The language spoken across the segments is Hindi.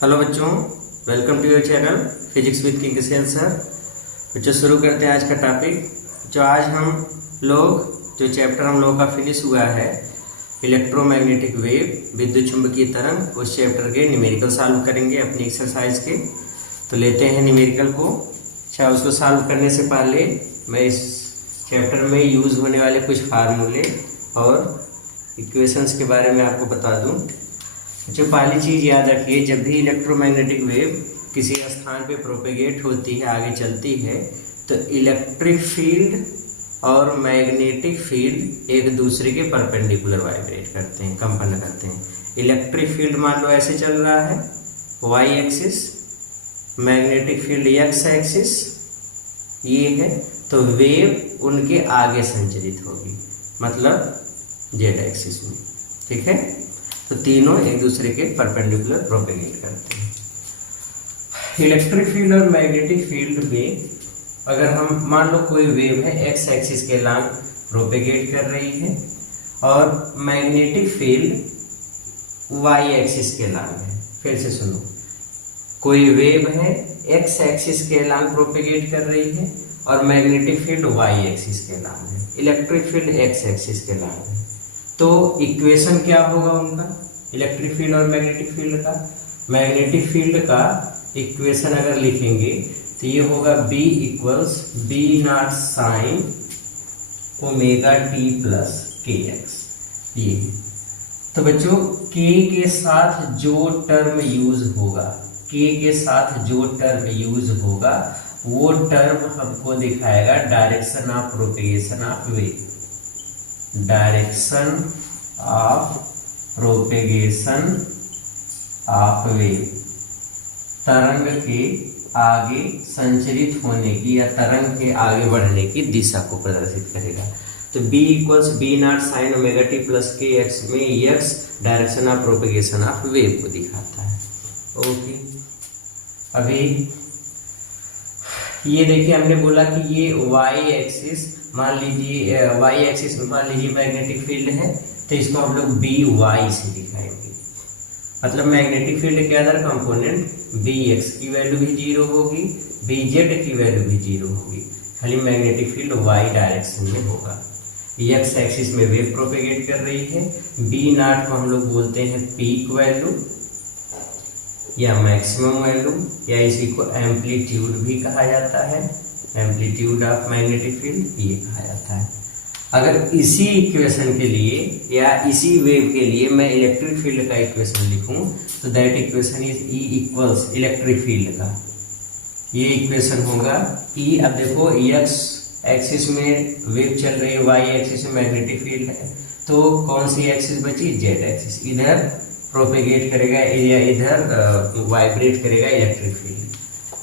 हेलो बच्चों, welcome to your channel physics with king sir. बच्चों शुरू करते हैं आज का टॉपिक। जो आज हम लोग जो चैप्टर हम लोगों का फिनिश हुआ है इलेक्ट्रोमैग्नेटिक वेव विद्युत चुंबकीय तरंग, उस चैप्टर के न्यूमेरिकल सॉल्व करेंगे अपनी एक्सरसाइज के। तो लेते हैं न्यूमेरिकल को। अच्छा, उसको सॉल्व करने से पहले मैं इस चैप्टर में यूज होने वाले कुछ फार्मूले और इक्वेशंस के बारे में आपको बता दूं। जो पहली चीज याद रखिए, जब भी इलेक्ट्रोमैग्नेटिक वेव किसी स्थान पे प्रोपेगेट होती है, आगे चलती है, तो इलेक्ट्रिक फील्ड और मैग्नेटिक फील्ड एक दूसरे के परपेंडिकुलर वाइब्रेट करते हैं, कंपन करते हैं। इलेक्ट्रिक फील्ड मान लो ऐसे चल रहा है Y axis, magnetic field X axis ये है, तो वेव उनके आगे संचरित होगी, मतलब जेड एक्सिस में। ठीक है, तो तीनों एक दूसरे के परपेंडिकुलर प्रोपेगेट करते हैं। इलेक्ट्रिक फील्ड और मैग्नेटिक फील्ड में अगर हम मान लो कोई वेव है एक्स एक्सिस के लॉन्ग प्रोपेगेट कर रही है और मैग्नेटिक फील्ड वाई एक्सिस के लॉन्ग है। फिर से सुनो, कोई वेव है एक्स एक्सिस के लॉन्ग प्रोपेगेट कर रही है और मैग्नेटिक फील्ड वाई एक्सिस के लॉन्ग है, इलेक्ट्रिक फील्ड एक्स एक्सिस के लॉन्ग है। तो इक्वेशन क्या होगा उनका, इलेक्ट्रिक फील्ड और मैग्नेटिक फील्ड का? मैग्नेटिक फील्ड का इक्वेशन अगर लिखेंगे तो ये होगा B equals B not sine omega T plus K x. ये तो बच्चों K के साथ जो टर्म यूज होगा, K के साथ जो टर्म यूज होगा वो टर्म हमको दिखाएगा direction of propagation of wave, direction of propagation of wave, तरंग के आगे संचरित होने की या तरंग के आगे बढ़ने की दिशा को प्रदर्शित करेगा। तो B equals B not sine omega T plus K x में x direction of propagation of wave को दिखाता है। ओके, अभी ये देखिए हमने बोला कि ये वाई एक्सिस मान लीजिए, वाई एक्सिस में मान लीजिए मैग्नेटिक फील्ड है, तो इसको हम लोग बी वाई से दिखाएंगे। मतलब मैग्नेटिक फील्ड के अदर कंपोनेंट बी एक्स की वैल्यू भी 0 होगी, बी जेड की वैल्यू भी 0 होगी, खाली मैग्नेटिक फील्ड वाई डायरेक्शन में होगा। एक्स एक्सिस में वेव प्रोपेगेट कर रही है। बी नॉट को हम लोग बोलते हैं पीक वैल्यू या मैक्सिमम वैल्यू, या इसी को एम्पलीट्यूड भी कहा जाता है, एम्पलीट्यूड ऑफ मैग्नेटिक फील्ड ये कहा जाता है। अगर इसी इक्वेशन के लिए या इसी वेव के लिए मैं इलेक्ट्रिक फील्ड का इक्वेशन लिखूं तो that equation is E equals electric field का ये इक्वेशन होगा E। अब देखो एक्स एक्सिस में वेव चल रही है, वाई एक्सिस में मैग्नेटिक फील्ड है, तो कौन सी एक्सिस बची? Z axis. इधर प्रोपेगेट करेगा या इधर वाइब्रेट करेगा इलेक्ट्रिक फील्ड।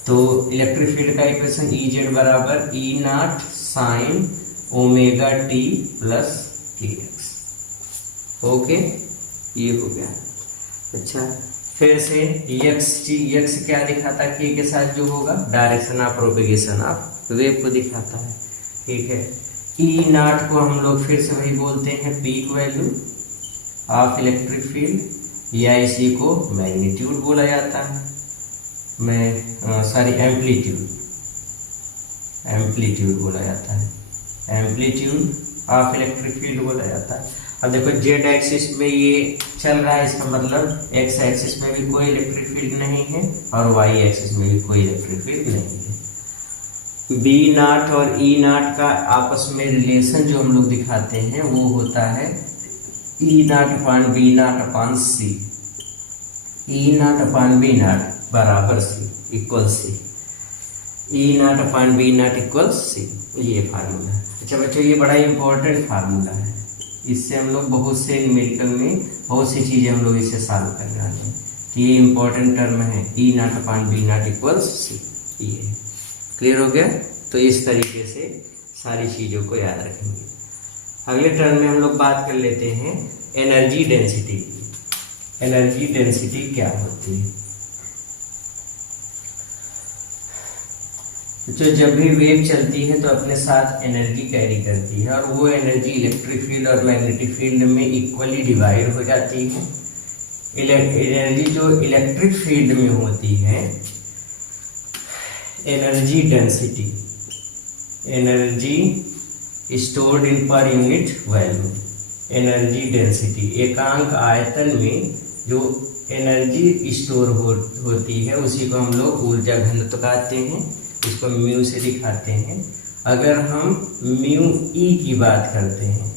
तो इलेक्ट्रिक फील्ड का इक्वेशन ई जेड बराबर E naught sine omega T plus K X. Okay, ये हो गया। अच्छा, फिर से यक्स क्या दिखाता है? के साथ जो होगा direction of propagation of wave को दिखाता है। ठीक है, ई नॉट को हम लोग फिर से वही बोलते हैं peak value of electric field, या इसी को मैग्नीट्यूड बोला जाता है, एम्पलीट्यूड बोला जाता है, एम्पलीट्यूड ऑफ इलेक्ट्रिक फील्ड बोला जाता है। अब देखो जेड एक्सिस में ये चल रहा है, इसका मतलब एक्स एक्सिस में भी कोई इलेक्ट्रिक फील्ड नहीं है और वाई एक्सिस में भी कोई इलेक्ट्रिक फील्ड नहीं है। बी नॉट और ई नॉट का आपस में रिलेशन जो हम लोग दिखाते हैं वो होता है E naught upon B naught upon C, E naught upon B naught बराबर C equal C, E naught upon B naught equal C, ये फार्मूला है। अच्छा बच्चों, ये बड़ा इंपॉर्टेंट फार्मूला है, इससे हम लोग बहुत से न्यूमेरिकल में बहुत सी चीजें हम लोग इससे सॉल्व कर रहे हैं। तो ये इंपॉर्टेंट टर्म है E naught upon B naught equal C. ये क्लियर हो गया? तो इस तरीके से सारी चीजों को याद रखेंगे। अगले टर्म में हम लोग बात कर लेते हैं एनर्जी डेंसिटी की। एनर्जी डेंसिटी क्या होती है? तो जब भी वेव चलती है तो अपने साथ एनर्जी कैरी करती है और वो एनर्जी इलेक्ट्रिक फील्ड और मैग्नेटिक फील्ड में इक्वली डिवाइड हो जाती है। एनर्जी जो इलेक्ट्रिक फील्ड में होती है, energy density, energy stored in per unit value, energy density, एकांक आयतन में जो एनर्जी स्टोर होती है उसी को हम लोग ऊर्जा घनत्व कहते हैं, इसको म्यू से दिखाते हैं। अगर हम म्यू ई की बात करते हैं,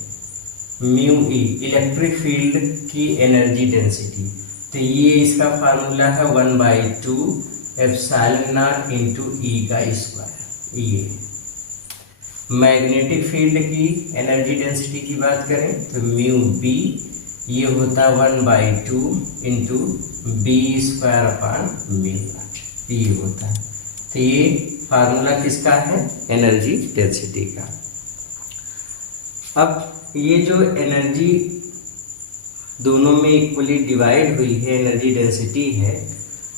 म्यू ई इलेक्ट्रिक फील्ड की एनर्जी डेंसिटी, तो ये इसका फार्मूला है 1/2 एप्सिलॉन नॉट इंटू ई का स्क्वायर। ये मैग्नेटिक फील्ड की एनर्जी डेंसिटी की बात करें तो म्यू बी ये होता है 1/2 into B square upon mu naught, ये होता है। तो ये फार्मूला किसका है? एनर्जी डेंसिटी का। अब ये जो एनर्जी दोनों में इक्वली डिवाइड हुई है, एनर्जी डेंसिटी है,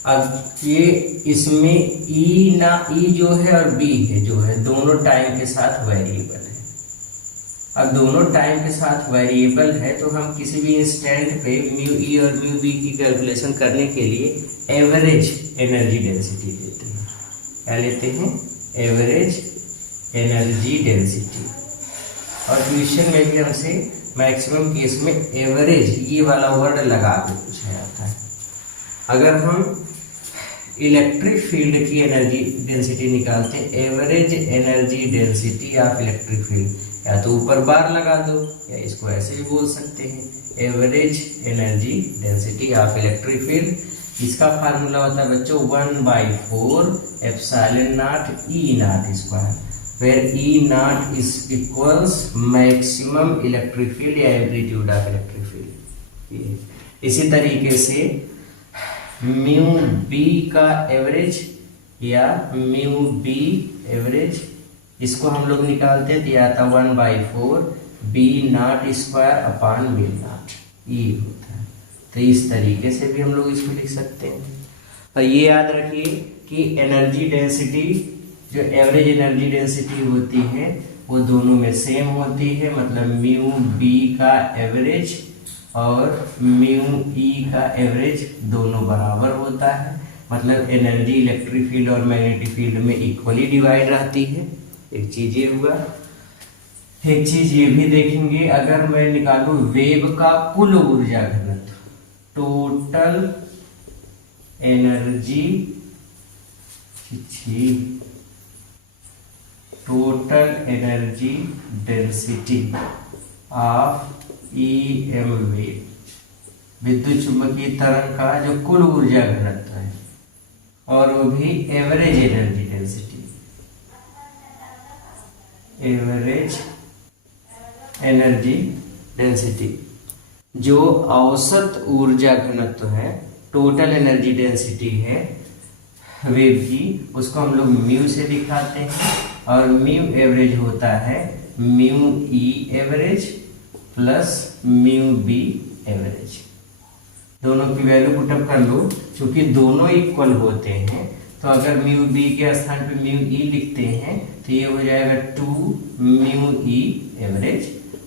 अब ये इसमें ई जो है और बी है जो है दोनों टाइम के साथ वेरिएबल है। अब दोनों टाइम के साथ वेरिएबल है तो हम किसी भी इंस्टेंट पे म्यू ई और म्यू बी की कैलकुलेशन करने के लिए एवरेज एनर्जी डेंसिटी लेते हैं। क्या लेते हैं? Average energy density. और क्वेश्चन में भी हमसे मैक्सिमम केस में एवरेज ये वाला वर्ड लगा के पूछा जाता है। अगर हम इलेक्ट्रिक फील्ड की एनर्जी डेंसिटी निकालते हैं, average energy density of electric field, या तो ऊपर बार लगा दो या इसको ऐसे भी बोल सकते हैं, average energy density of electric field. इसका फार्मूला होता है बच्चों 1/4 epsilon naught E naught square, where E naught is equals maximum electric field या एम्पलीट्यूड ऑफ इलेक्ट्रिक फील्ड। इसी तरीके से म्यू बी का एवरेज या म्यू बी एवरेज, इसको हम लोग निकालते हैं तो यह आता 1/4 B naught square upon mu naught, ये होता है। तो इस तरीके से भी हम लोग इसको लिख सकते हैं। और ये याद रखिए कि एनर्जी डेंसिटी जो एवरेज एनर्जी डेंसिटी होती है वो दोनों में सेम होती है, मतलब म्यू बी का एवरेज और म्यू ई का एवरेज दोनों बराबर होता है, मतलब एनर्जी इलेक्ट्रिक फील्ड और मैग्नेटिक फील्ड में इक्वली डिवाइड रहती है। एक चीज ये हुआ। एक चीज ये भी देखेंगे, अगर मैं निकालूं वेव का कुल ऊर्जा घनत्व, total energy, total energy density of EM wave, विद्युत चुंबकीय तरंग का जो कुल ऊर्जा घनत्व है, और वो भी average energy density, average energy density, जो औसत ऊर्जा घनत्व है, टोटल एनर्जी डेंसिटी है वेव की, उसको हम लोग म्यू से दिखाते हैं। और म्यू एवरेज होता है mu E average plus mu B average. दोनों की वैल्यू पुटअप कर लो, क्योंकि दोनों इक्वल होते हैं तो अगर म्यू बी के स्थान पे म्यू ई लिखते हैं तो ये हो जाएगा 2 म्यू ई एवरेज,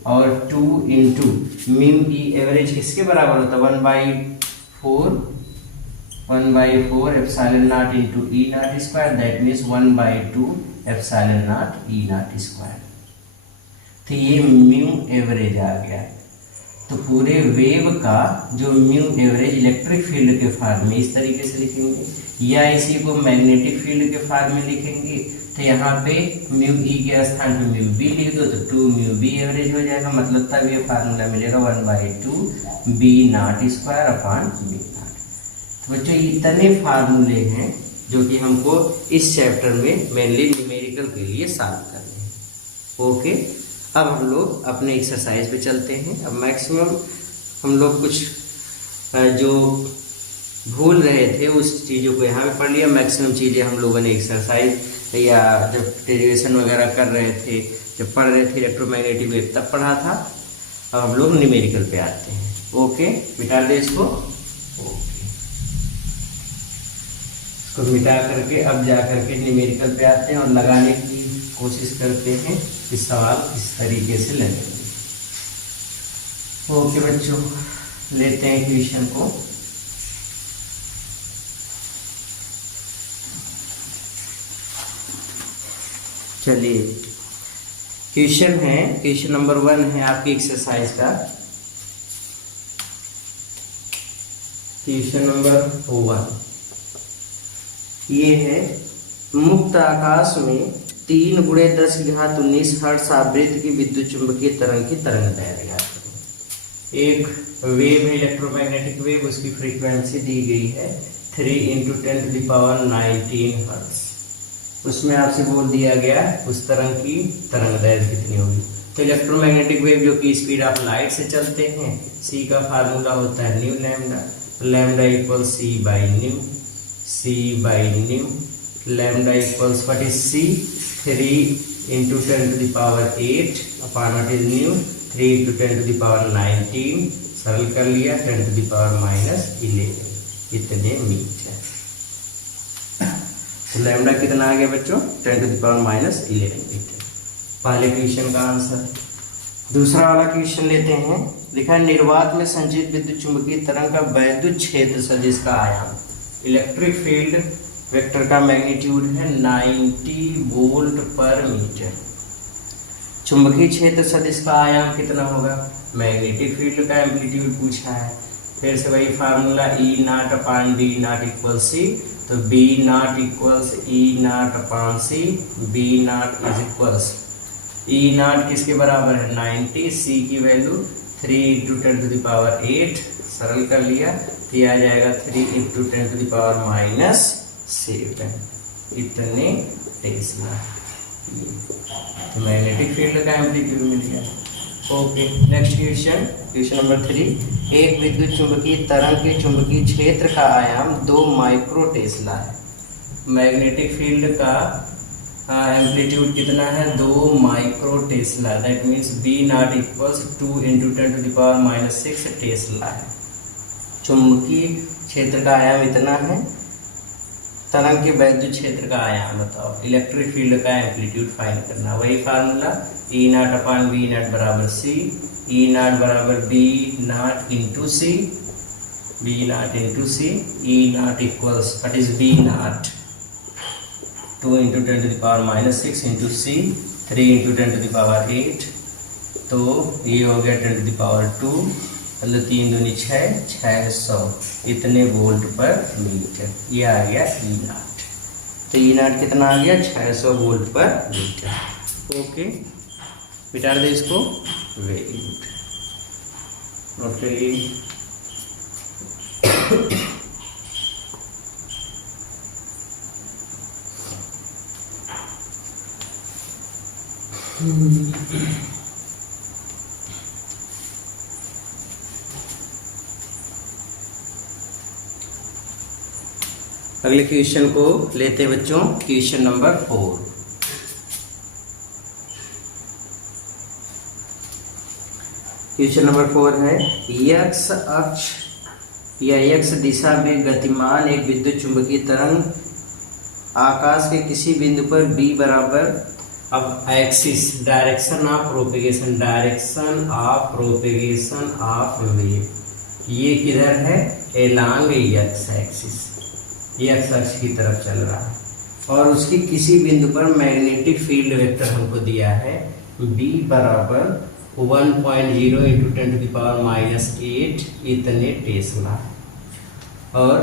और 2 इंटू म्यू ई एवरेज किसके बराबर होता है? 1/4 epsilon naught into E naught square, that means 1/2 epsilon naught E naught square. तो ये म्यू एवरेज आ गया। तो पूरे वेव का जो म्यू एवरेज इलेक्ट्रिक फील्ड के फॉर्म में इस तरीके से लिखेंगे, या इसी को मैग्नेटिक फील्ड के फॉर्म में लिखेंगे तो यहाँ पे म्यू ई के स्थान पे म्यू बी लिख दो तो 2 म्यू बी एवरेज हो जाएगा, मतलब तब ये फार्मूला मिलेगा 1/2 B naught square upon B naught. तो बच्चों इतने फार्मूले हैं जो कि हमको इस चैप्टर में मेनली न्यूमेरिकल के लिए सॉल्व करने हैं। ओके, अब हम लोग अपने एक्सरसाइज पे चलते हैं। अब मैक्सिमम हम लोग कुछ जो भूल रहे थे उस चीज़ों को यहाँ पे पढ़ लिया। मैक्सिमम चीज़ें हम लोगों ने एक्सरसाइज या जब डेरिवेशन वगैरह कर रहे थे, जब पढ़ रहे थे इलेक्ट्रोमैग्नेटिक वेव तब पढ़ा था। अब हम लोग न्यूमेरिकल पे आते हैं। ओके, मिटा दे इसको। ओके, इसको मिटा करके अब जा करके न्यूमेरिकल पे आते हैं और लगाने की कोशिश करते हैं कि सवाल इस तरीके से लगेंगे। ओके बच्चों, लेते हैं क्वेश्चन को। चलिए क्वेश्चन है, क्वेश्चन नंबर 1 है आपकी एक्सरसाइज का। क्वेश्चन नंबर 1 ये है, मुक्त आकाश में 3 × 10⁻19 हर्ट्ज आवृत्ति की विद्युत चुंबकीय तरंग की तरंग दैर्घ्य ज्ञात करें। एक वेव है, इलेक्ट्रोमैग्नेटिक वेव, उसकी फ्रीक्वेंसी दी गई है 3 × 10⁻19 हर्ट्ज। उसमें आपसे बोल दिया गया उस तरंग की तरंग दैर्घ्य कितनी होगी। तो इलेक्ट्रोमैग्नेटिक वेव जो कि स्पीड ऑफ लाइट से चलते हैं, सी का फार्मूला होता है nu lambda, lambda equal C by nu, C by nu, lambda equals what is C, 3 × 10⁸ upon what is nu, 3 × 10⁻19, सरल कर लिया 10⁻−11 इतने मीटर। तो लैम्डा कितना आ गया बच्चों, 10⁻−11 मीटर। पहले क्वेश्चन का आंसर। दूसरा वाला क्वेश्चन लेते हैं। लिखा है, निर्वात में संचित विद्युत चुंबकीय तरंग का वैद्युत क्षेत्र सदिश का आयाम, इलेक्ट्रिक फील्ड वेक्टर का मैग्नीट्यूड है 90 वोल्ट पर मीटर। चुंबकीय क्षेत्र सदिश का आयाम कितना होगा, मैग्नेटिक फील्ड का एम्पलीट्यूड पूछा है। फिर से वही फार्मूला E0/B0 इक्वल सी, तो B0 equals E0/C, B0 is equals E0 किसके बराबर है 90, C की वैल्यू 3 × 10⁸, सरल कर लिया तो ये आ जाएगा 3 × 10⁻7 इतने टेस्ला। तो मैग्नेटिक फील्ड का एम्पलीट्यूड मिल गया। Okay, next question, question number 3। एक विद्युत चुंबकीय तरंग के चुंबकीय क्षेत्र का आयाम 2 माइक्रो टेस्ला है। मैग्नेटिक फील्ड का एम्पलीट्यूड कितना है, 2 micro Tesla, that means B0 equals 2 × 10⁻6 Tesla है। चुंबकीय क्षेत्र का आयाम इतना है, तरंग के वैद्युत क्षेत्र का आयाम बताओ, इलेक्ट्रिक फील्ड का एम्पलीट्यूड फाइंड करना। वही फार्मूला E0/B0 बराबर C, E0 बराबर B0 × C, B0 × C, E0 equals what is B0, 2 × 10⁻6 × C, 3 × 10⁸, तो ये हो गया 10⁻², मतलब 3 दूनी 6, 600 इतने वोल्ट पर मीटर। ये आ गया E0। तो E0 कितना आ गया, 600 वोल्ट पर मीटर। ओके, मिटा दे इसको, वेरी गुड। नोट करिए। अगले क्वेश्चन को लेते हैं बच्चों, क्वेश्चन नंबर 4। क्वेश्चन नंबर 4 है, x अक्ष या x दिशा में गतिमान एक विद्युत चुंबकीय तरंग आकाश के किसी बिंदु पर b बराबर, अब axis direction of propagation, direction of propagation of wave, ये किधर है, एलॉन्ग x एक्सिस, x अक्ष की तरफ चल रहा है और उसकी किसी बिंदु पर मैग्नेटिक फील्ड वेक्टर हमको दिया है b बराबर 1.0 × 10⁻8 इतने टेस्ला और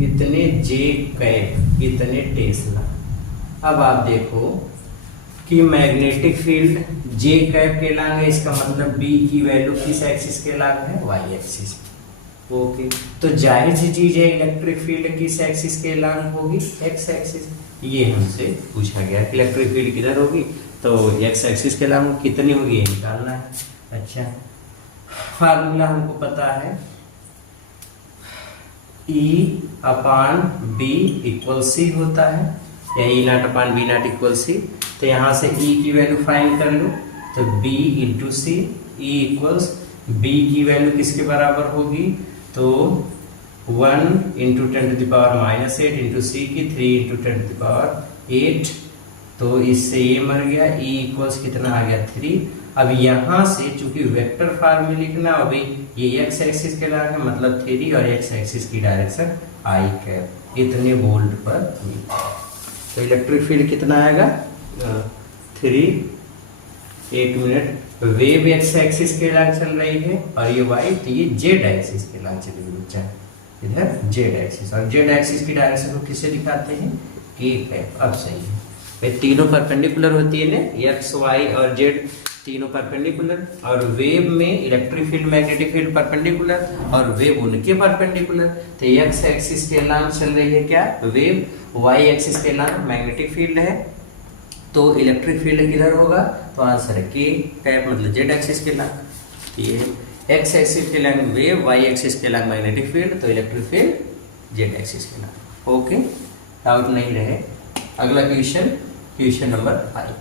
इतने J कैप इतने टेस्ला। अब आप देखो कि मैग्नेटिक फील्ड J कैप के लांग है, इसका मतलब B की वैल्यू किस एक्सिस के लांग है, y एक्सिस। ओके, तो जाहिर सी चीज है इलेक्ट्रिक फील्ड किस एक्सिस के लांग होगी, x एक्सिस। ये हमसे पूछा गया कि इलेक्ट्रिक फील्ड किधर होगी, तो x एक्सिस के लांग कितनी होगी ये निकालना है। अच्छा, फार्मूला हमको पता है E/B इक्वल C होता है, या E0/B0 इक्वल C। तो यहाँ से E की वैल्यू फाइंड कर लो, तो B × C, E equals B की वैल्यू किसके बराबर होगी, तो 1 × 10⁻8 × C की 3 × 10⁸, तो इससे ये मर गया, E इक्वल्स कितना आ गया 3। अब यहाँ से चूंकि वेक्टर फॉर्म में लिखना, अभी ये x एक्सिस के लाग है मतलब 3 और x एक्सिस की डायरेक्शन i कैप, इतने वोल्ट पर मीटर। तो इलेक्ट्रिक फील्ड कितना आएगा, 3 1 मिनट। वेव एक्स एक्सिस के लाग चल रही है और ये वाई, तो ये जेड एक्सिस के लाग चल रही है बच्चा, इधर जेड एक्सिस। और जेड एक्सिस की डायरेक्शन को किससे दिखाते हैं, एक है। अब सही है, ये तीनों परपेंडिकुलर होती है ना, एक्स वाई और जेड तीनों परपेंडिकुलर। और वेव में electric field magnetic field perpendicular और वेव उनके परपेंडिकुलर। तो एक्स एक्सिस के अलांग चल रही है क्या, वेव, वाई एक्सिस के अलांग मैग्नेटिक फील्ड है, तो इलेक्ट्रिक फील्ड किधर होगा, तो आंसर है के कैप, मतलब जेड एक्सिस के अलांग। ये एक्स एक्सिस के अलांग वेव, वाई एक्सिस के अलांग मैग्नेटिक फील्ड, तो इलेक्ट्रिक फील्ड जेड एक्सिस के अलांग। ओके, डाउट नहीं रहे। अगला क्वेश्चन, क्वेश्चन नंबर 5।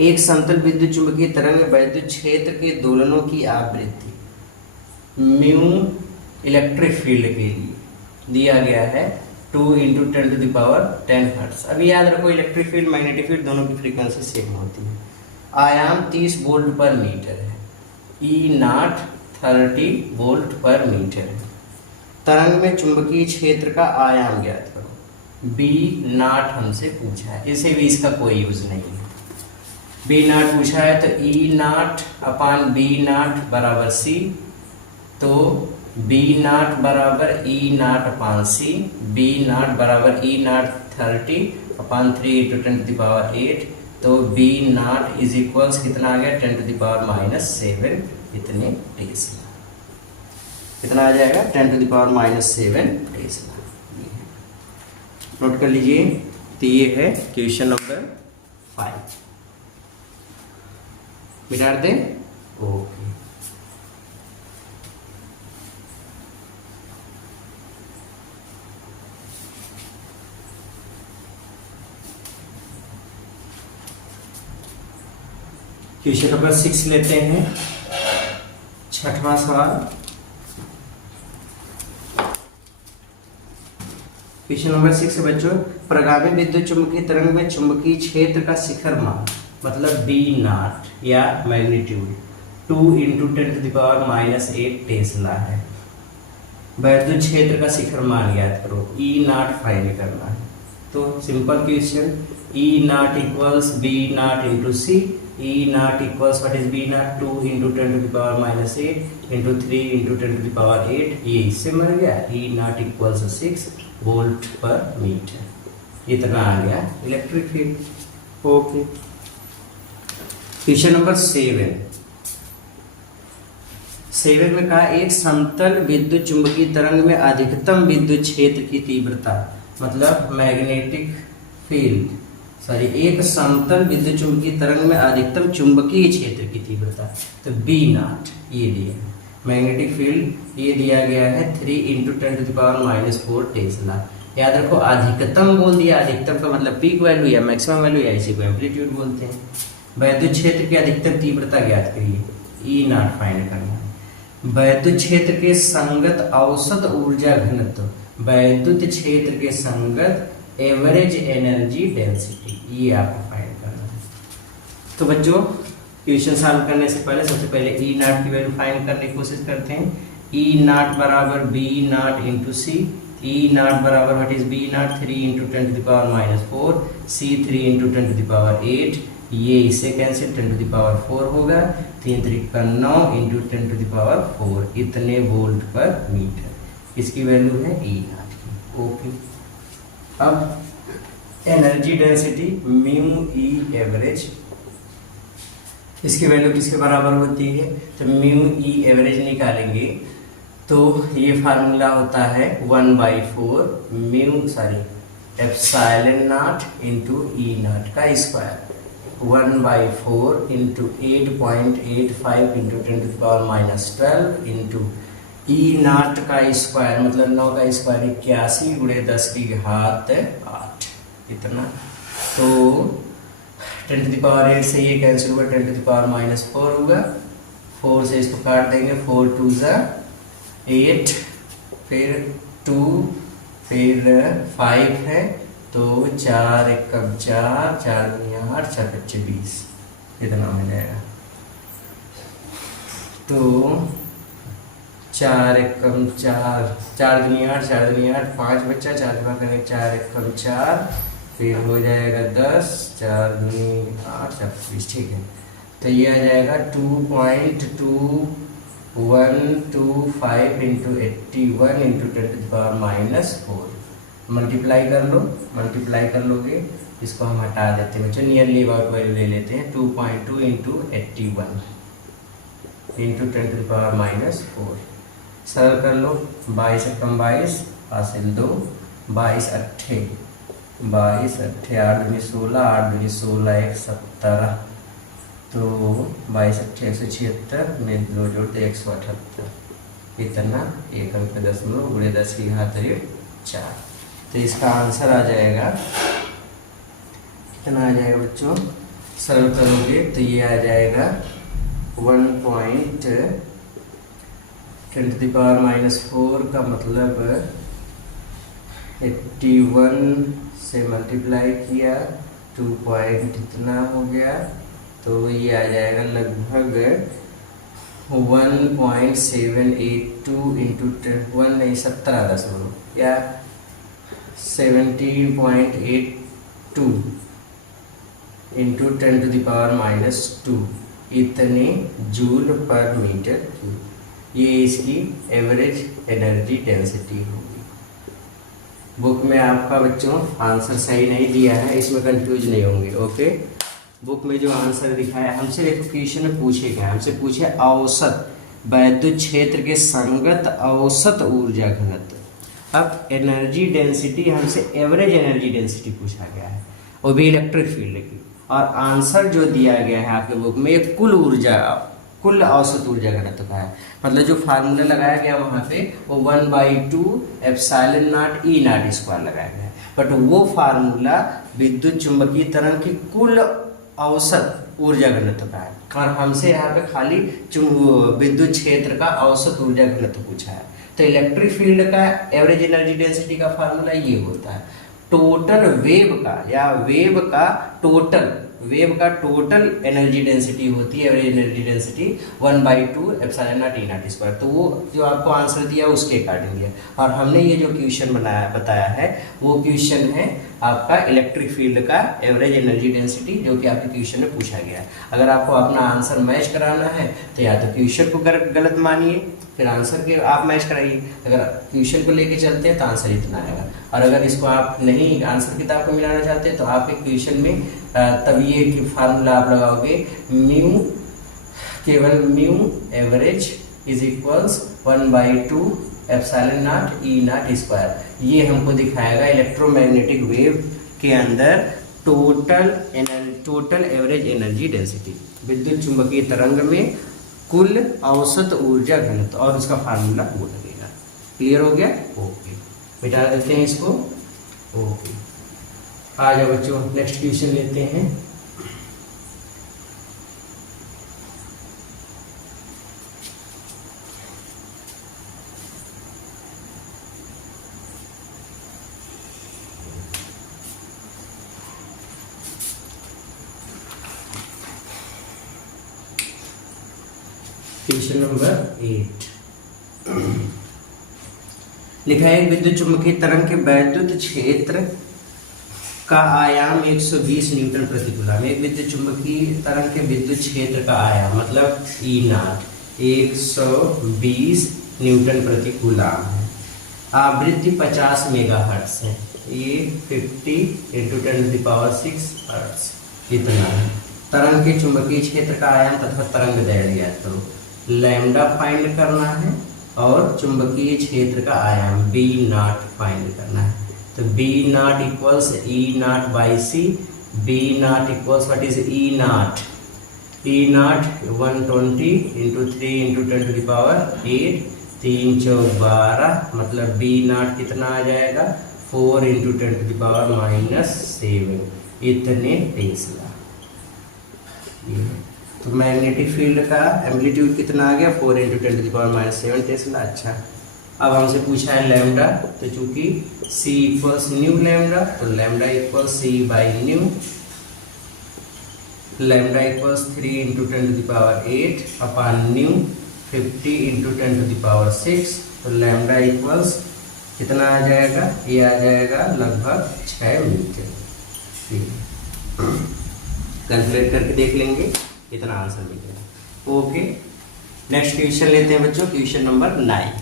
एक समतल विद्युत चुंबकीय तरंग वैद्युत क्षेत्र के दोलनों की आवृत्ति म्यू इलेक्ट्रिक फील्ड के लिए दिया गया है 2 × 10⁻10 हर्ट्ज। अभी याद रखो, इलेक्ट्रिक फील्ड मैग्नेटिक फील्ड दोनों की फ्रीक्वेंसी सेम होती है। आयाम 30 वोल्ट पर मीटर है, ई नॉट 30 वोल्ट पर मीटर है। तरंग में चुंबकीय क्षेत्र का आयाम ज्ञात करो। बी नॉट हमसे पूछा है, इसे भी इसका कोई यूज नहीं है। बी नॉट पूछा है तो E naught upon B naught बराबर सी, तो बी नॉट बराबर E naught upon C, B naught बराबर ई नॉट 30 अपान 3 × 10⁻8, तो बी नॉट इज इक्वल्स कितना आ गया, 10⁻⁷ इतने टेस्ला। कितना आ जाएगा, 10⁻⁷ टेस्ला। नोट कर लीजिए। तो ये है क्वेश्चन नंबर 5। मिटा दें, ओके। क्वेश्चन नंबर 6 लेते हैं, 6वां सवाल। क्वेश्चन नंबर 6 बच्चों, प्रगामी विद्युत चुंबकीय तरंग में चुंबकीय क्षेत्र का शिखर मान मतलब बी नॉट या मैग्नीट्यूड 2 × 10⁻⁸ टेस्ला है। वैद्युत क्षेत्र का शिखर मान ज्ञात करो, ई नॉट फाइंड करना है। तो simple question, E naught equals B naught into C, E naught equals what is B naught, 2 × 10⁻⁸ into 3 × 10⁸, ये इससे मिल गया। ई नॉट इक्वल्स 6 वोल्ट पर मीटर, इतना आ गया electric field. Okay, question number 7 में कहा एक समतल विद्युत चुंबकीय तरंग में अधिकतम विद्युत क्षेत्र की तीव्रता मतलब मैग्नेटिक फील्ड, सॉरी, एक समतल विद्युत चुंबकीय तरंग में अधिकतम चुंबकीय क्षेत्र की तीव्रता, तो बी नॉट ये दिया। मैग्नेटिक फील्ड ये दिया गया है 3 × 10⁻⁴ टेस्ला। याद रखो, अधिकतम बोल दिया, अधिकतम का मतलब पीक वैल्यू या मैक्सिमम वैल्यू या इसी को एम्पलीट्यूड बोलते हैं। वैद्युत क्षेत्र की अधिकतम तीव्रता ज्ञात करिए, ई नॉट फाइंड करना है। वैद्युत क्षेत्र के संगत औसत ऊर्जा घनत्व, वैद्युत क्षेत्र के संगत एवरेज एनर्जी डेंसिटी, ये आपको फाइंड करना है। तो बच्चों, क्वेश्चन सॉल्व करने से पहले सबसे पहले ई नॉट की वैल्यू फाइंड करने की कोशिश करते हैं। ई नॉट बराबर B naught into C, E naught बराबर what is B naught 3 × 10⁻⁴, C 3 × 10⁸, ये इससे कैंसिल 10⁴ होगा, 3 × 9 × 10⁴, इतने वोल्ट पर मीटर। इसकी वैल्यू है ई नॉट की। ओके, अब energy density mu E average, इसकी वैल्यू किसके बराबर होती है, तो म्यू ई एवरेज निकालेंगे तो ये फार्मूला होता है 1/4 mu sorry epsilon naught into E naught का square, 1/4 into 8.85 into 10⁻12 into E naught का स्क्वायर मतलब 9 का स्क्वायर 81 × 10⁸ इतना। तो 10⁸ से ये कैंसिल हुआ, 10⁻⁴ होगा, 4 से इसको काट देंगे, 4 × 2 = 8, फिर 2, फिर 5 है, तो 4 × 1 = 4, 4 × 8 = 4 × 5 = 20, इतना मिल जाएगा। तो 4 × 1 = 4, 4 × 8 = 4 × 8 5 बच्चा, 4 × 4 = 4, 4 × 4 फिर हो जाएगा 10, 4 दूनी 8, 24, ठीक है। तो ये आ जाएगा 2.2125 इंटू 81 इंटू 10⁻⁻4। मल्टीप्लाई कर लो, मल्टीप्लाई कर लोगे, इसको हम हटा देते हैं बच्चों, नियरली अबाउट वैल्यू ले लेते हैं। 2.2 इंटू 81 इंटू 10⁻⁻4, सरल कर लो। 22 एकम 22, हासिल 2, 22 अट्ठे 8 दूनी 16, 8 दूनी 16, 1 17, तो 22 अट्ठे 176 में 2 जोड़ते 178, इतना 1 अंक 10 गुणे 10 की घात 4। तो इसका आंसर आ जाएगा, कितना आ जाएगा बच्चों, सरल करोगे तो ये आ जाएगा 1.10⁻⁻4 का मतलब 81 से मल्टीप्लाई किया, 2 पॉइंट इतना हो गया, तो ये आ जाएगा लगभग 1.782 इंटू 1 नहीं 17 या 17.82 इंटू 10⁻⁻2 इतने जूल पर मीटर क्यूब। ये इसकी एवरेज एनर्जी डेंसिटी होगी। बुक में आपका बच्चों आंसर सही नहीं दिया है, इसमें कंफ्यूज नहीं होंगे। ओके, बुक में जो आंसर दिखाया हमसे, देखो क्वेश्चन में पूछे क्या, हमसे पूछे औसत वैद्युत क्षेत्र के संगत औसत ऊर्जा घनत्व। अब एनर्जी डेंसिटी हमसे एवरेज एनर्जी डेंसिटी पूछा गया है, वो भी इलेक्ट्रिक फील्ड की, और आंसर जो दिया गया है आपके बुक में कुल ऊर्जा, कुल औसत ऊर्जा घनत्व का है। मतलब जो फार्मूला लगाया गया वहाँ पे वो 1/2 एप्सिलॉन नॉट E0 स्क्वायर लगाया गया है, बट वो फार्मूला विद्युत चुंबकीय तरंग की कुल औसत ऊर्जा घनत्व का है, और हमसे यहाँ पे खाली विद्युत क्षेत्र का औसत ऊर्जा घनत्व पूछा है। तो इलेक्ट्रिक फील्ड का एवरेज एनर्जी डेंसिटी का फार्मूला ये होता है, टोटल वेव का या वेव का टोटल एनर्जी डेंसिटी होती है, average energy density 1/2 epsilon not E0 square. तो वो जो आपको आंसर दिया उसके अकॉर्डिंग है, और हमने ये जो क्वेश्चन बताया है वो क्वेश्चन है आपका इलेक्ट्रिक फील्ड का एवरेज एनर्जी डेंसिटी, जो कि आपके क्वेश्चन में पूछा गया है। अगर आपको अपना आंसर मैच कराना है तो या तो क्वेश्चन को गलत मानिए, फिर आंसर के आप मैच कराइए। अगर क्वेश्चन को लेके चलते हैं तो आंसर इतना आएगा, और अगर इसको आप नहीं आंसर किताब को मिलाना चाहते हैं तो आप एक क्वेश्चन में तब ये फार्मूला आप लगाओगे, म्यू, केवल mu average is equals 1/2 epsilon not E0 square. ये हमको दिखाएगा इलेक्ट्रोमैग्नेटिक वेव के अंदर टोटल एवरेज एनर्जी डेंसिटी, विद्युत चुंबकीय तरंग में कुल औसत ऊर्जा घनत्व, और उसका फार्मूला वो लगेगा। क्लियर हो गया? ओके, मिटा देते हैं इसको। ओके, आ जाओ बच्चों, नेक्स्ट क्वेश्चन लेते हैं। क्वेश्चन नंबर 8 लिखा है, विद्युत चुंबकीय तरंग के वैद्युत क्षेत्र का आयाम 120 न्यूटन प्रति कूलम। एक विद्युत चुंबकीय तरंग के विद्युत क्षेत्र का आयाम मतलब E0 120 न्यूटन प्रति कूलम है। आवृत्ति 50 मेगाहर्ट्ज है, ये 50 × 10⁻⁶ हर्ट्ज इतना है। तरंग के चुंबकीय क्षेत्र का आयाम तथा तरंग दैर्घ्य ज्ञात करो। लैम्डा फाइंड करना है और चुंबकीय क्षेत्र का आयाम B0 फाइंड करना है। तो B0 equals E0/c। B0 equals what is E0? E0 120 × 3 × 10⁸ 3 4 12, मतलब B0 कितना आ जाएगा 4 × 10⁻⁻7 इतने टेस्ला। तो मैग्नेटिक फील्ड का एम्पलीट्यूड कितना आ गया 4 × 10⁻⁷ टेस्ला। अच्छा, अब हमसे पूछा है लैम्डा, तो चूंकि C इक्वल्स न्यू लैम्डा, तो लैम्डा इक्वल्स C/न्यू। Lambda equals 3 × 10⁸ upon nu 50 × 10⁶। तो लैम्डा इक्वल्स कितना आ जाएगा, ये आ जाएगा लगभग 6 मीटर। कैलकुलेट करके देख लेंगे, इतना आंसर मिलेगा। ओके, नेक्स्ट क्वेश्चन लेते हैं बच्चों, क्वेश्चन नंबर 9।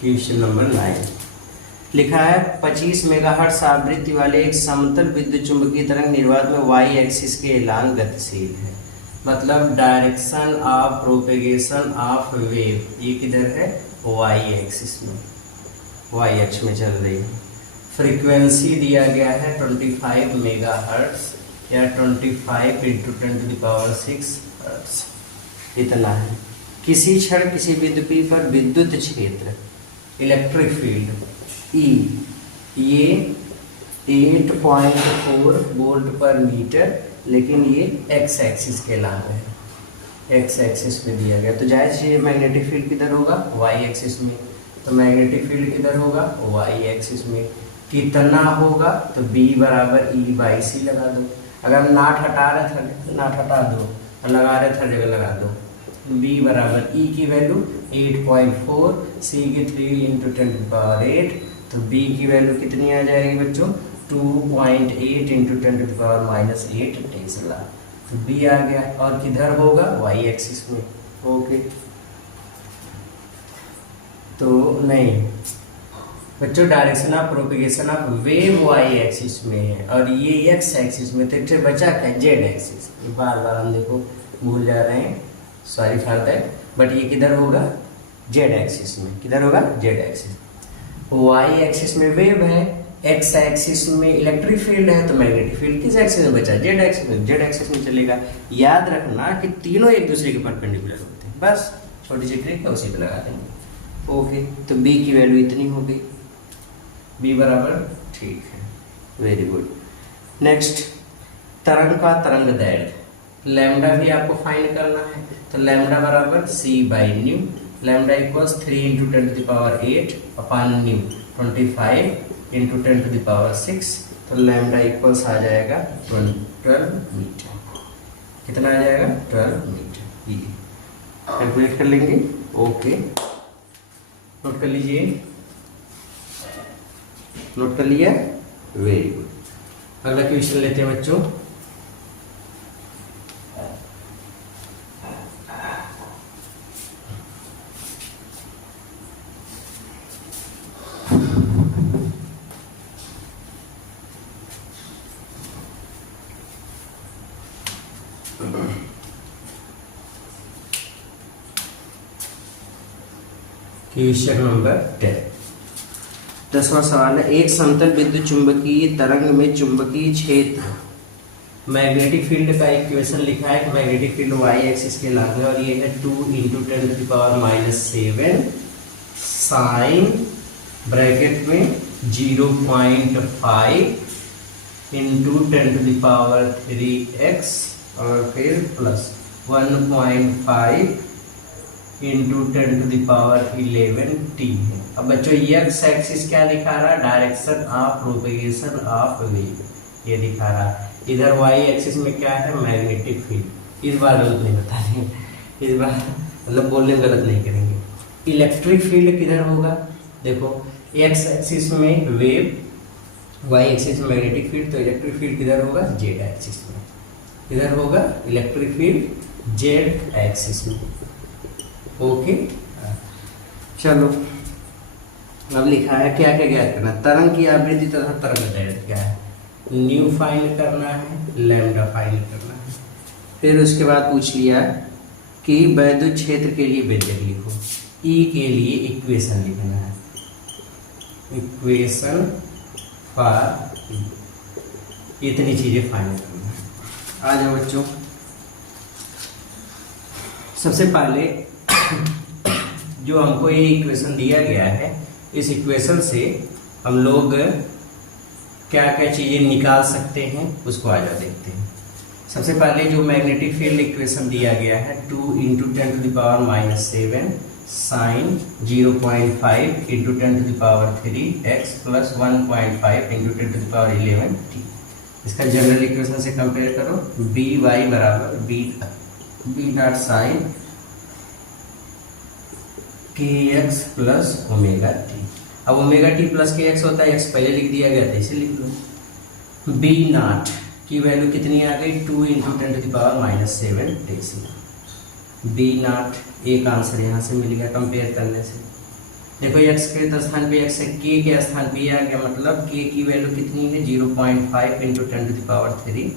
क्वेश्चन नंबर 9 लिखा है 25 मेगाहर्ट्ज आवृत्ति वाले एक समतल विद्युत चुंबकीय तरंग निर्वात में वाई एक्सिस के एलान गतिशील है। मतलब direction of propagation of wave ये किधर है, वाई एक्सिस में, वाई अक्ष में चल रही है। फ्रीक्वेंसी दिया गया है 25 मेगाहर्ट्ज या 25 × 10⁻⁶ हर्ट्ज, इतना है। किसी क्षण किसी बिंदु पर विद्युत क्षेत्र इलेक्ट्रिक फील्ड ई ये 8.4 वोल्ट पर मीटर, लेकिन ये एक्स एक्सिस के अलावा है, एक्स एक्सिस पे दिया गया। तो जाहिर सी मैग्नेटिक फील्ड किधर होगा, वाई एक्सिस में। तो मैग्नेटिक फील्ड किधर होगा, वाई एक्सिस में। कितना होगा, तो B बराबर E/C लगा दो। अगर नाट हटा रहे थे नाट हटा दो, लगा रहे थे जगह लगा दो। B बराबर E की वैल्यू 8.4, C की 3 × 10⁸, तो B की वैल्यू कितनी आ जाएगी बच्चों, 2.8 × 10⁻⁸ टेस्ला। तो B आ गया, और किधर होगा, वाई एक्सिस में। ओके, तो नहीं बच्चों, direction of propagation of wave Y axis में है और ये एक्स एक्सिस में। तो बचा क्या, जेड एक्सिस। बार बार हम देखो भूल जा रहे हैं, सॉरी फॉर दैट, बट ये किधर होगा, जेड एक्सिस में। किधर होगा, जेड एक्सिस। वाई एक्सिस में वेव है, एक्स एक्सिस में इलेक्ट्रिक फील्ड है, तो मैग्नेटिक फील्ड किस एक्सिस में बचा, जेड एक्सिस में। जेड एक्सिस में चलेगा। याद रखना कि तीनों एक दूसरे के परपेंडिकुलर होते हैं, बस छोटी सी ट्रिक है, उसी पे लगा देंगे। ओके, तो बी की वैल्यू इतनी होगी, बी बराबर, ठीक है, वेरी गुड। नेक्स्ट, तरंग का तरंग दैर्घ्य, लैम्डा भी आपको फाइंड करना है। तो लैम्डा बराबर C/न्यू, लैम्डा इक्वल्स 3 × 10⁸ अपॉन न्यू 25 × 10⁶। तो लैम्डा इक्वल्स आ जाएगा 12 मीटर। कितना आ जाएगा, 12 मीटर। ये कैलकुलेट कर लेंगे। ओके, नोट कर लीजिए, नोट कर लिया, वेरी गुड। अगला क्वेश्चन लेते हैं बच्चों। क्वेश्चन नंबर 10, 10वां सवाल है। एक समतल विद्युत चुंबकीय तरंग में चुंबकीय क्षेत्र मैग्नेटिक फील्ड का इक्वेशन लिखा है कि मैग्नेटिक फील्ड वाई एक्सिस के लागू है और ये है 2 × 10⁻⁷ साइन ब्रैकेट में 0.5 × 10⁻³ और फिर प्लस 1.5 × 10⁻11t है। अब बच्चों एक्स एक्सिस क्या दिखा रहा है, direction of propagation of wave ये दिखा रहा है। इधर वाई एक्सिस में क्या है, मैग्नेटिक फील्ड। इस बार गलत नहीं बता रहे, इस बार मतलब बोलने में गलत नहीं करेंगे। इलेक्ट्रिक फील्ड किधर होगा, देखो एक्स एक्सिस में वेव, वाई एक्सिस में मैग्नेटिक फील्ड, तो इलेक्ट्रिक फील्ड किधर होगा, जेड एक्सिस में। किधर होगा इलेक्ट्रिक फील्ड, जेड एक्सिस में। ओके, चलो अब लिखा है क्या क्या ज्ञात करना, तरंग की आवृत्ति तथा तरंग दैर्घ्य क्या है, न्यू फाइंड करना है, लैम्डा फाइंड करना है। फिर उसके बाद पूछ लिया कि वैद्युत क्षेत्र के लिए व्यंजक लिखो, ई के लिए इक्वेशन लिखना है, इक्वेशन फॉर इतनी चीजें फाइंड करना है। आ जाओ बच्चों, सबसे पहले जो हमको ये इक्वेशन दिया गया है, इस इक्वेशन से हम लोग क्या क्या चीज़ें निकाल सकते हैं उसको आ जाओ देखते हैं। सबसे पहले जो मैग्नेटिक फील्ड इक्वेशन दिया गया है 2 × 10⁻⁷ साइन 0.5 × 10⁻³ प्लस 1.5 × 10⁻11t। इसका जनरल इक्वेशन से कंपेयर करो, बी वाई बराबर बी नॉट साइन के एक्स प्लस ओमेगा टी। अब omega T plus K x होता है, एक्स पहले लिख दिया गया था इसे लिख लो। बी नॉट की वैल्यू कितनी आ गई 2 × 10⁻⁷ डेसिमल। बी नॉट एक आंसर यहाँ से मिल गया कंपेयर करने से। देखो x के स्थान पे x है, k के स्थान पे ये आ गया, मतलब k की वैल्यू कितनी है 0.5 × 10⁻³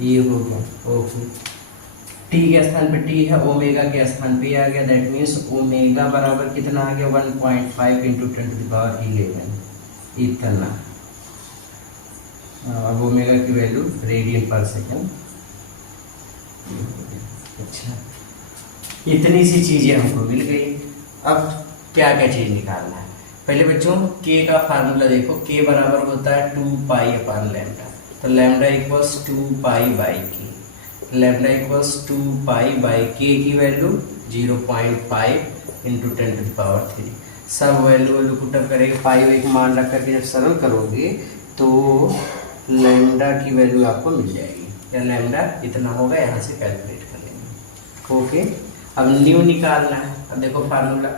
ये हो गया। ओके, t के स्थान पे t है, ओमेगा के स्थान पे आ गया, दैट मीन्स ओमेगा बराबर कितना आ गया 1.5 × 10⁻11 इतना। अब ओमेगा की वैल्यू रेडियन पर सेकंड। अच्छा, इतनी सी चीजें हमको मिल गई। अब क्या क्या चीज निकालना है? पहले बच्चों k का फार्मूला देखो, k बराबर होता है 2π/λ। तो lambda equals 2π/k, lambda equals 2π/k की वैल्यू 0.5 × 10⁻³ सब वैल्यू पुटअप करेंगे, पाई एक मान रख करके जब सरल करोगे तो लैम्डा की वैल्यू आपको मिल जाएगी। या लैम्डा इतना होगा, यहाँ से कैलकुलेट कर लेंगे। ओके, अब न्यू निकालना है। अब देखो फार्मूला,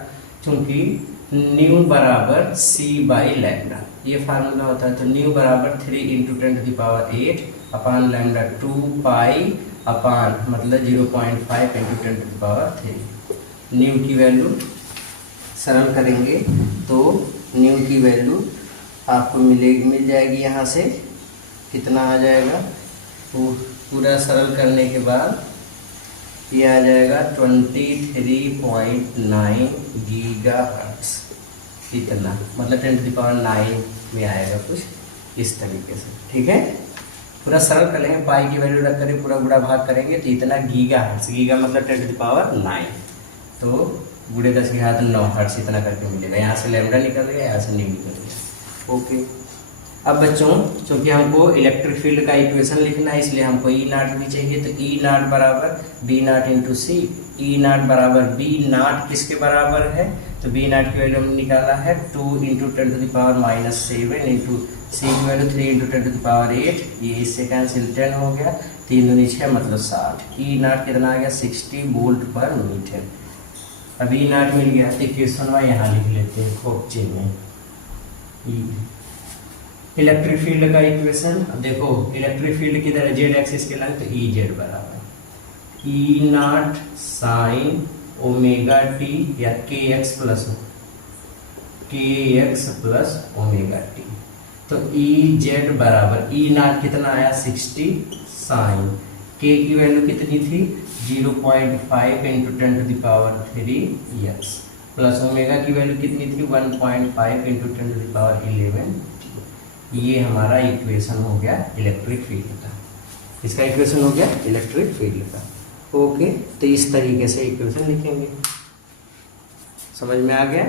चूंकि न्यू बराबर c/λ ये फार्मूला होता है, तो न्यू बराबर 3 × 10⁸ (2π) अपान मतलब 0.5 × 10⁻³ न्यू की वैल्यू सरल करेंगे तो न्यू की वैल्यू आपको मिल जाएगी। यहाँ से कितना आ जाएगा, पूरा सरल करने के बाद ये आ जाएगा 23.9 गीगाहर्ट्ज इतना, मतलब 10⁹ में आएगा कुछ इस तरीके से। ठीक है, पूरा सरल कर लेंगे, पाई की वैल्यू रख कर पूरा गुणा भाग करेंगे तो इतना गीगाहर्ट्ज, गीगा मतलब 10⁹ तो गुणे 10 के हाथ 9 हर्ट्ज इतना करके मिलेगा। यहाँ से लैम्डा निकल गया, यहाँ से न्यू निकल गया। ओके, अब बच्चों चूंकि हमको इलेक्ट्रिक फील्ड का इक्वेशन लिखना है, इसलिए हमको ई नॉट भी चाहिए। तो ई नॉट बराबर B naught into C, E naught बराबर बी नॉट किसके बराबर है, तो बी नॉट की वैल्यू हमने निकाला है 2 × 10⁻⁷ इंटू सी की वैल्यू 3 × 10⁸, ये इससे कैंसिल 10 हो गया, 3 दूनी 6 मतलब 60। ई नॉट कितना आ गया 60 वोल्ट/मीटर। अब ई नॉट मिल गया तो इक्वेशन यहाँ लिख लेते हैं खूब चिन्ह में। इलेक्ट्रिक फील्ड का इक्वेशन, अब देखो इलेक्ट्रिक फील्ड किधर है, जेड एक्सिस के लंग, तो ई जेड बराबर E naught sine omega T या के एक्स प्लस ओमेगा टी। तो ई जेड बराबर ई नॉट कितना आया 60 साइन, के की वैल्यू कितनी थी 0.5 × 10⁻³ एक्स प्लस ओमेगा की वैल्यू कितनी थी 1.5 × 10⁻11। ये हमारा इक्वेशन हो गया इलेक्ट्रिक फील्ड का, इसका इक्वेशन हो गया इलेक्ट्रिक फील्ड का। ओके, तो इस तरीके से इक्वेशन लिखेंगे। समझ में आ गया?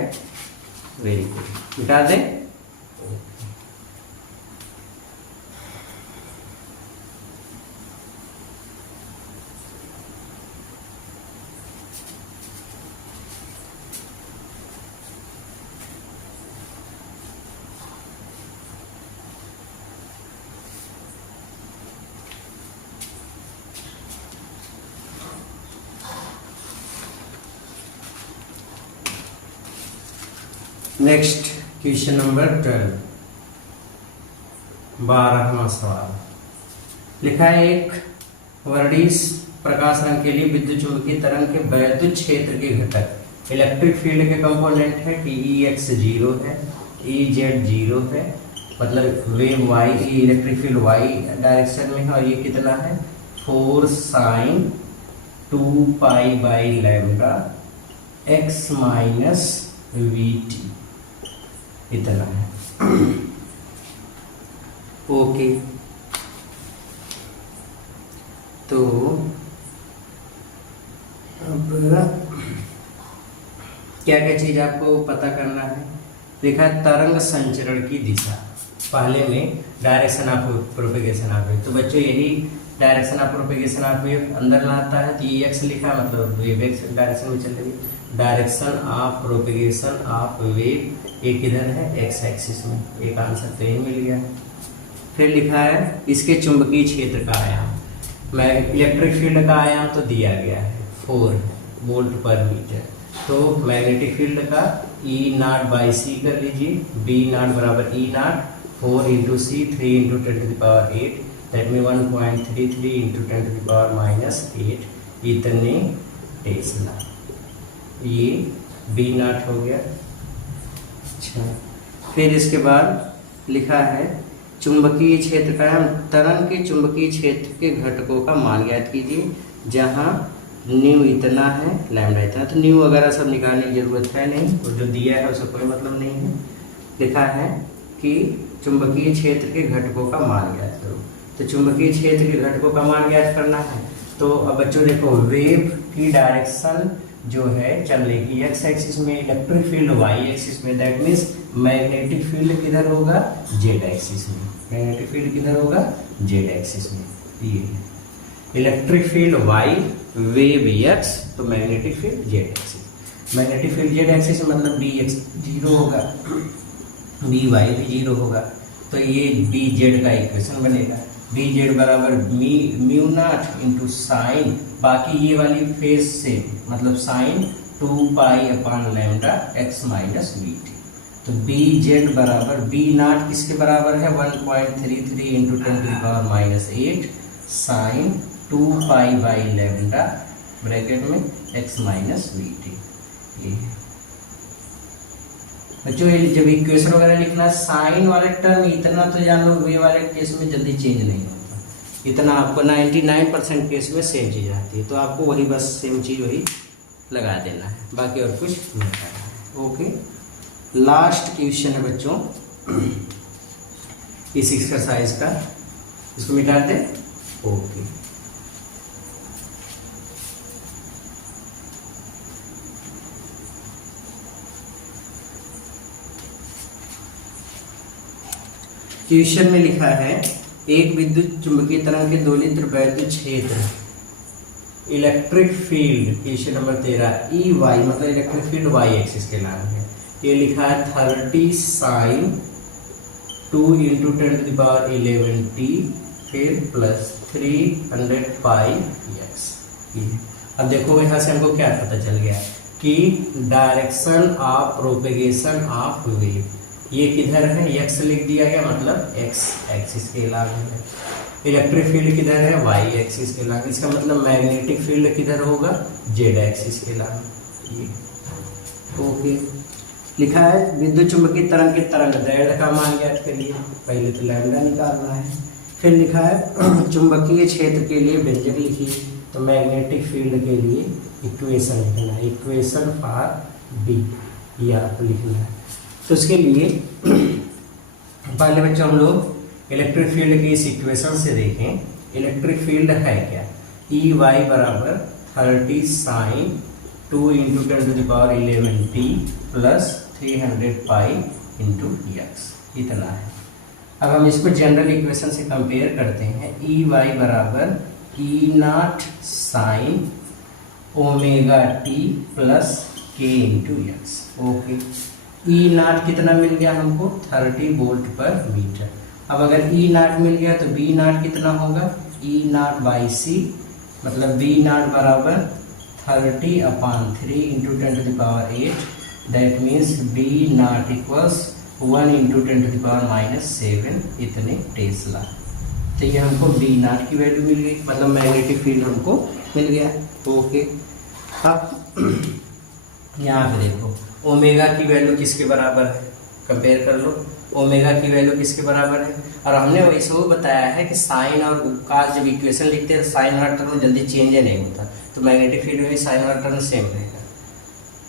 वेरी गुड, मिटा दें। नेक्स्ट क्वेश्चन नंबर 12, 12वां सवाल लिखा है, एक वर्णिश प्रकाश रंग के लिए विद्युत चुंबकीय तरंग के वैद्युत क्षेत्र के घटक इलेक्ट्रिक फील्ड के कंपोनेंट है कि ई एक्स 0 है, ई जेड 0 है, मतलब wave Y, electric field Y direction में है, और ये कितना है 4 साइन 2π/λ x माइनस vt इतना है। ओके, तो अब क्या क्या चीज आपको पता करना है। देखा है तरंग संचरण की दिशा, पहले में direction of propagation of wave, तो बच्चों यही direction of propagation of wave अंदर लाता है, तो ये एक्स लिखा मतलब वेव एक्स डायरेक्शन में चल रही है। Direction of propagation of wave एक इधर है एक्स एक्सिस में, एक आंसर तो यही मिल गया। फिर लिखा है इसके चुंबकीय क्षेत्र का आयाम, मैं इलेक्ट्रिक फील्ड का आयाम तो दिया गया है 4 वोल्ट/मीटर, तो मैग्नेटिक फील्ड का ई नॉट बाई सी कर लीजिए, बी नॉट बराबर E naught 4 into C 3 into 10 to the power 8, that mean 1.33 into 10 to the power -8 इतने टेस्ला। ये बी नॉट हो गया। अच्छा, फिर इसके बाद लिखा है चुंबकीय क्षेत्र का तरंग के चुंबकीय क्षेत्र के घटकों का मान ज्ञात कीजिए, जहां न्यू इतना है, लैम्डा इतना। तो न्यू वगैरह सब निकालने की जरूरत है नहीं, और जो दिया है उसका कोई मतलब नहीं है। लिखा है कि चुंबकीय क्षेत्र के घटकों का मान ज्ञात करो। तो चुंबकीय क्षेत्र के घटकों का मान ज्ञात करना है। तो अब बच्चों देखो, वेव की डायरेक्शन जो है चलने की एक्स एक्सिस में, इलेक्ट्रिक फील्ड वाई एक्सिस में, दैट मीन्स मैग्नेटिक फील्ड किधर होगा, जेड एक्सिस में। मैग्नेटिक फील्ड किधर होगा, जेड एक्सिस में। ये electric field Y, wave X, तो magnetic field Z axis. Magnetic field Z axis मतलब बी एक्स 0 होगा, बी वाई भी 0 होगा। तो ये बी जेड का इक्वेशन बनेगा, बी जेड बराबर म्यू नॉट इंटू साइन, बाकी ये वाली फेज से मतलब sine 2 pi upon lambda X minus V T. तो बी जेड बराबर बी नॉट किसके बराबर है, 1.33 into 10 to the power -8 sine 2 pi by lambda bracket में एक्स माइनस वी टी। बच्चों ये जब इक्वेशन वगैरह लिखना, साइन वाले टर्म इतना तो जान लो, वे वाले केस में जल्दी चेंज नहीं होता, इतना आपको 99% केस में सेम चीज आती है। तो आपको वही बस सेम चीज वही लगा देना है, बाकी और कुछ नहीं करना है। ओके, लास्ट क्वेश्चन है बच्चों इस एक्सरसाइज का, इसको मिटा दे। ओके, क्वेश्चन में लिखा है एक विद्युत चुंबकीय तरंग के दोलित्र वैद्युत क्षेत्र electric field, question number 13 E Y मतलब इलेक्ट्रिक फील्ड वाई एक्सिस के नाम है। ये लिखा है 30 sine 2 into 10 to the power 11 T फिर प्लस 300 पाई एक्स। अब देखो यहाँ से हमको क्या पता चल गया कि direction of propagation of wave ये किधर है, एक्स लिख दिया गया मतलब एक्स एक्सिस के अलावा है। इलेक्ट्रिक फील्ड किधर है, वाई एक्सिस के अलावा। इसका मतलब मैग्नेटिक फील्ड किधर होगा, जेड एक्सिस के अलावा। ओके, लिखा है विद्युत चुंबकीय तरंग के तरंग दैर्घ्य का मान ज्ञात करिए। पहले तो लैम्डा निकालना है। फिर लिखा है चुंबकीय क्षेत्र के लिए व्यंजक लिखिए। तो मैग्नेटिक फील्ड के लिए इक्वेशन लिखना है, इक्वेशन फॉर बी, ये आपको लिखना है। तो इसके लिए पहले बच्चों हम लोग इलेक्ट्रिक फील्ड की इस इक्वेशन से देखें, इलेक्ट्रिक फील्ड है क्या, ई वाई बराबर 30 sine 2 into 10 to the power 11 T plus 300 pi into X, इतना है। अब हम इसको जनरल इक्वेशन से कंपेयर करते हैं। ई वाई बराबर E naught sine omega T plus K into X. Okay, E naught कितना मिल गया हमको, 30 वोल्ट पर मीटर। अब अगर ई नॉट मिल गया तो बी नॉट कितना होगा, ई नॉट बाई सी मतलब बी नॉट बराबर 30/3 into 10 to the power 8, that means B naught equals 1 into 10 to the power -7 इतने टेस्ला। तो ये हमको बी नॉट की वैल्यू मिल गई, मतलब मैग्नेटिक फील्ड हमको मिल गया। ओके, अब यहाँ पे देखो ओमेगा की वैल्यू किसके बराबर है, कंपेयर कर लो। ओमेगा की वैल्यू किसके बराबर है, और हमने वैसे वो बताया है कि साइन और कास जब इक्वेशन लिखते हैं साइन वाला टर्म जल्दी चेंज नहीं होता, तो मैग्नेटिक फील्ड में साइन वाला टर्म सेम रहेगा।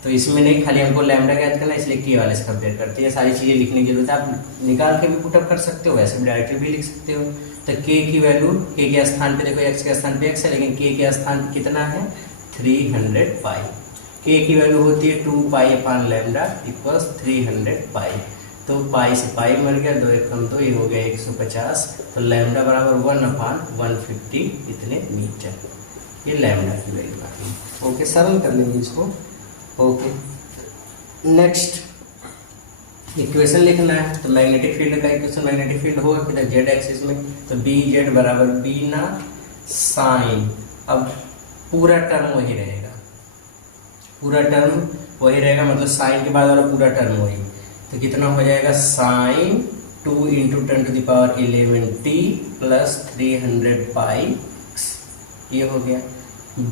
तो इसमें नहीं, खाली हमको लैम्डा ज्ञात करना, इसलिए के वाले से कंपेयर करते हैं। सारी चीज़ें लिखने की जरूरत है, आप निकाल के भी पुटअप कर सकते हो, वैसे भी डायरेक्टली भी लिख सकते हो। तो के की वैल्यू, के के स्थान पे देखो एक्स के स्थान पे एक्स है, लेकिन के स्थान पे कितना है 300 पाई। के की वैल्यू होती है 2 पाई अपॉन लैम्डा इक्वल्स 300 पाई। तो पाई से पाई मर गया, 2 1 कम 2, ये हो गया 150। तो लैम्डा बराबर 1/150 इतने मीटर, ये लैम्डा की वैल्यू आती है। ओके, सरल कर लेंगे इसको। ओके, नेक्स्ट इक्वेशन लिखना है। तो मैग्नेटिक फील्ड का इक्वेशन, मैग्नेटिक फील्ड होगा किधर, जेड एक्सिस में। तो बी जेड बराबर बी नॉट साइन, अब पूरा टर्म वही रहेगा, पूरा टर्म वही रहेगा, मतलब साइन के बाद वाला पूरा टर्म वही, तो कितना हो जाएगा साइन 2 इंटू 10⁻11t प्लस 300 पाई, ये हो गया।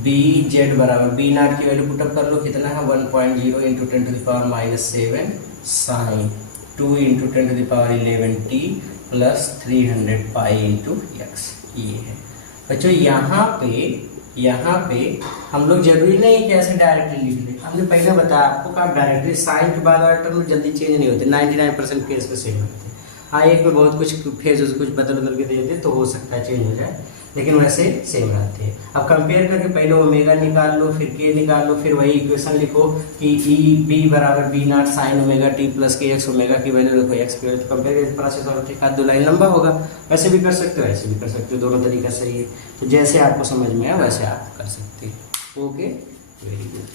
बी जेड बराबर बी नॉट की वैल्यू पुटअप कर लो, कितना है 1.0 into 10⁻⁻7 sine 2 into 10⁻11t plus 300 pi into X, ये है बच्चों। यहाँ पे हम लोग जरूरी नहीं कि ऐसे डायरेक्टली लिख लें, हमने पहले बताया आपको कि डायरेक्टली साइन के बाद वाला टर्म जल्दी चेंज नहीं होते, 99% केस में सेम होते हैं। हाँ, एक में बहुत कुछ फेज कुछ बदल के दे दे तो हो सकता है चेंज हो जाए, लेकिन वैसे सेम रहते हैं। अब कंपेयर करके पहले ओमेगा निकाल लो, फिर के निकाल लो, फिर वही इक्वेशन लिखो कि ई बी बराबर B naught sine omega T plus K X, omega की वैल्यू लिखो एक्स की वैल्यू, कंपेयर करके प्रोसेस और एक आध 2 लाइन लंबा होगा। वैसे भी कर सकते हो, ऐसे भी कर सकते हो, दोनों तरीका सही है। तो जैसे आपको समझ में आए वैसे आप कर सकते हो। ओके, वेरी गुड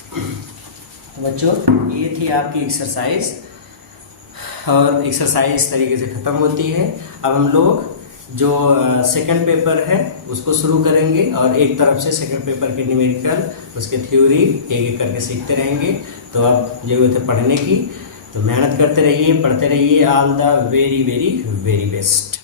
बच्चों, ये थी आपकी एक्सरसाइज, और एक्सरसाइज इस तरीके से ख़त्म होती है। अब हम लोग जो सेकंड पेपर है उसको शुरू करेंगे, और एक तरफ से सेकंड पेपर के न्यूमेरिकल, उसके थ्योरी एक एक करके सीखते रहेंगे। तो अब जरूरत है पढ़ने की, तो मेहनत करते रहिए, पढ़ते रहिए। All the very very very best.